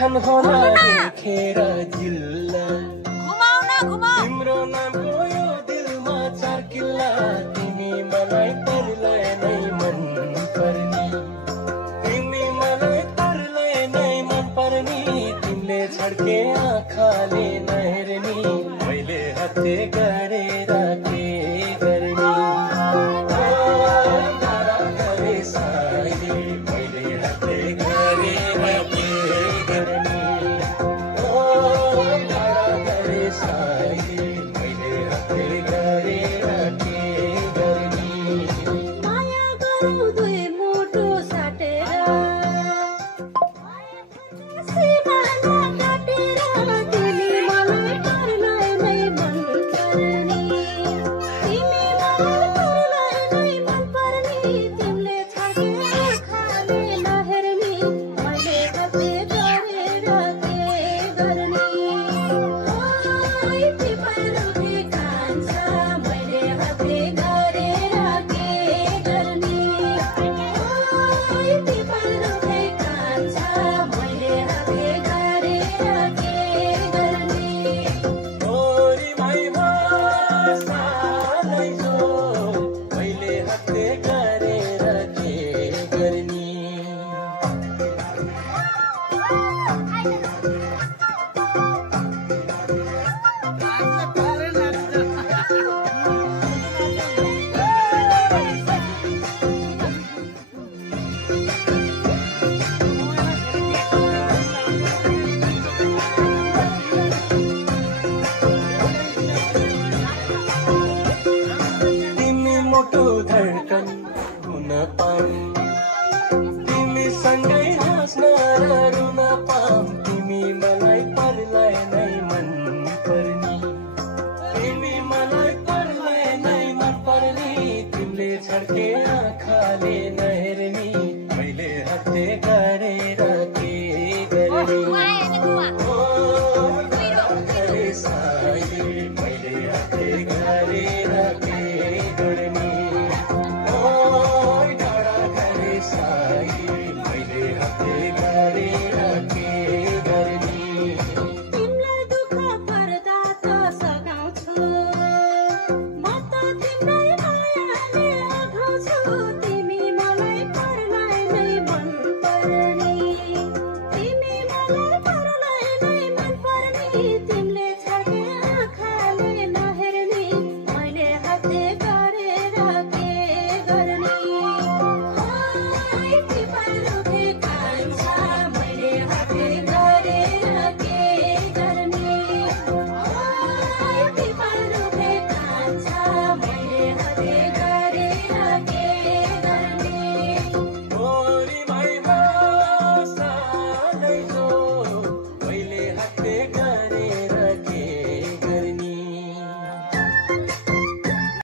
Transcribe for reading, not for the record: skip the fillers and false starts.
छन् होला देखेर जिल्ला तिम्रो नामको यो दिलमा 4 किल्ला तिमी मलाई परलाई नै मन पर्नी तिमी मलाई परलाई नै मन पर्नी तिमीले छड्के आँखाले नहेर्नी मैले हत्ते गरेर के गर्ने तिमी सँगै हाँस्न र रुन पाऊँ तिमी मलाई परलाई नै मन पर्नी तिमी मलाई परलाई नै मन पर्नी तिमीले छड्के आँखाले